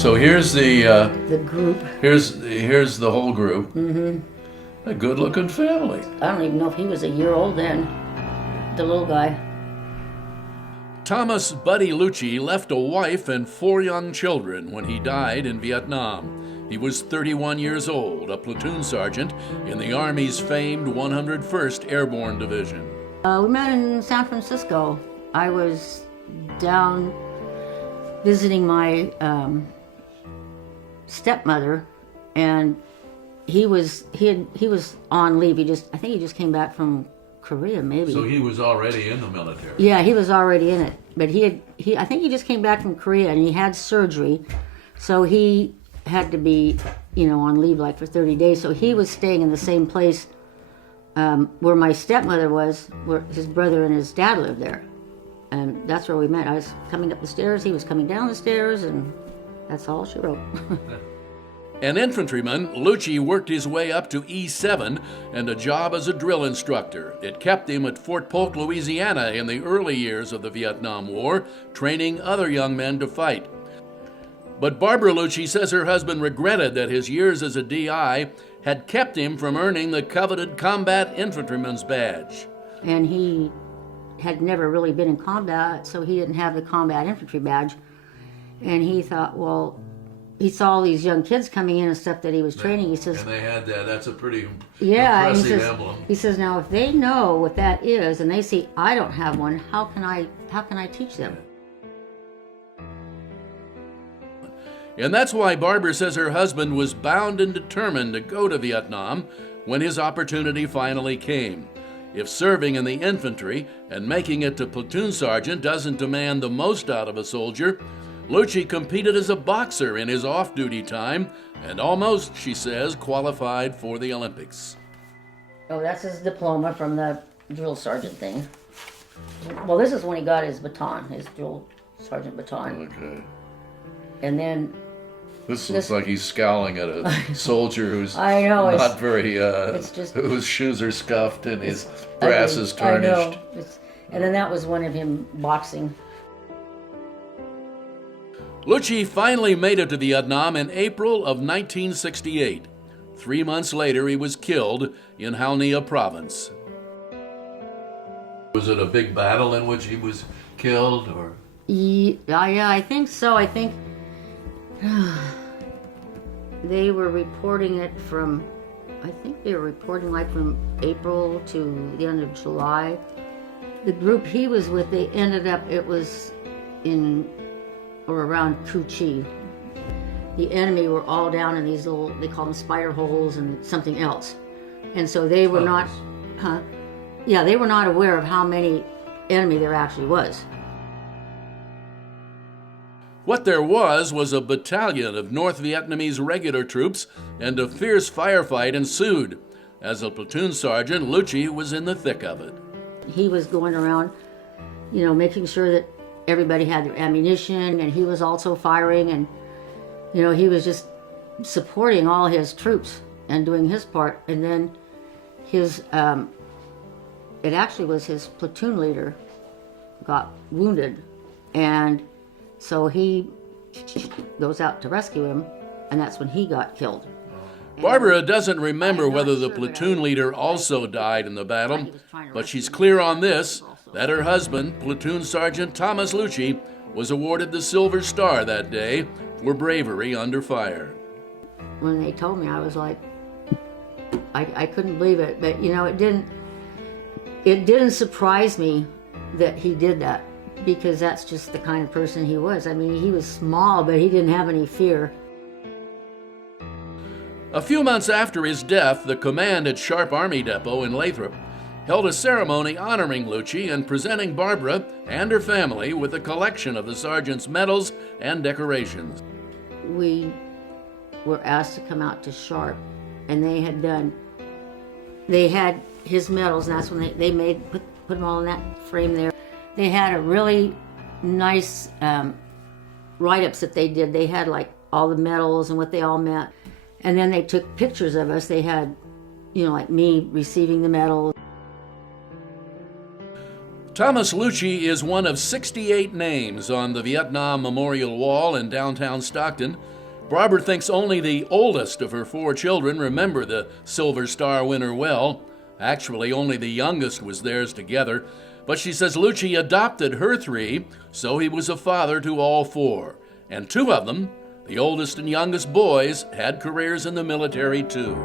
So here's the group. here's the whole group. Mm-hmm. A good-looking family. I don't even know if he was a year old then, the little guy. Thomas Buddy Lutge left a wife and 4 young children when he died in Vietnam. He was 31 years old, a platoon sergeant in the Army's famed 101st Airborne Division. We met in San Francisco. I was down visiting my stepmother, and he was on leave. I think he just came back from Korea, maybe. So he was already in the military. Yeah, he was already in it, but I think he just came back from Korea, and he had surgery, so he had to be, on leave like for 30 days. So he was staying in the same place where my stepmother was, where his brother and his dad lived there, and that's where we met. I was coming up the stairs, he was coming down the stairs, and that's all she wrote. An infantryman, Lutge worked his way up to E7 and a job as a drill instructor. It kept him at Fort Polk, Louisiana in the early years of the Vietnam War, training other young men to fight. But Barbara Lutge says her husband regretted that his years as a DI had kept him from earning the coveted Combat Infantryman's Badge. And he had never really been in combat, so he didn't have the Combat Infantry Badge. And he thought, well, he saw all these young kids coming in and stuff that he was training. He says, and they had that. That's a pretty impressive emblem. He says, now if they know what that is and they see I don't have one, how can I teach them? And that's why Barbara says her husband was bound and determined to go to Vietnam when his opportunity finally came. If serving in the infantry and making it to platoon sergeant doesn't demand the most out of a soldier, Lutge competed as a boxer in his off-duty time and almost, she says, qualified for the Olympics. Oh, that's his diploma from the drill sergeant thing. Well, this is when he got his baton, his drill sergeant baton. Okay. And then... This looks like he's scowling at a soldier who's I know, not very, whose shoes are scuffed and his brass is tarnished. I know. And then that was one of him boxing. Lutge finally made it to Vietnam in April of 1968. 3 months later, he was killed in Hao Nha province. Was it a big battle in which he was killed, or? Yeah, I think so. I think they were reporting it from, like from April to the end of July. The group he was with, they ended up, it was in or around Cu Chi. The enemy were all down in these little, they call them spider holes and something else. And so they were not, they were not aware of how many enemy there actually was. What there was a battalion of North Vietnamese regular troops, and a fierce firefight ensued. As a platoon sergeant, Lutge was in the thick of it. He was going around, making sure that everybody had their ammunition, and he was also firing, and he was just supporting all his troops and doing his part. And then his it actually was his platoon leader got wounded, and so he goes out to rescue him, and that's when he got killed. Barbara doesn't remember whether the platoon leader also died in the battle, but she's clear on this, that her husband, Platoon Sergeant Thomas Lutge, was awarded the Silver Star that day for bravery under fire. When they told me, I was like, I couldn't believe it, but it didn't surprise me that he did that, because that's just the kind of person he was. I mean, he was small, but he didn't have any fear. A few months after his death, the command at Sharp Army Depot in Lathrop held a ceremony honoring Lutge and presenting Barbara and her family with a collection of the sergeant's medals and decorations. We were asked to come out to Sharp, and they had his medals, and that's when they put them all in that frame there. They had a really nice write-ups that they did. They had like all the medals and what they all meant. And then they took pictures of us. They had, like me receiving the medal. Thomas Lutge is one of 68 names on the Vietnam Memorial Wall in downtown Stockton. Barbara thinks only the oldest of her 4 children remember the Silver Star winner well. Actually, only the youngest was theirs together, but she says Lutge adopted her 3, so he was a father to all 4. And 2 of them, the oldest and youngest boys, had careers in the military too.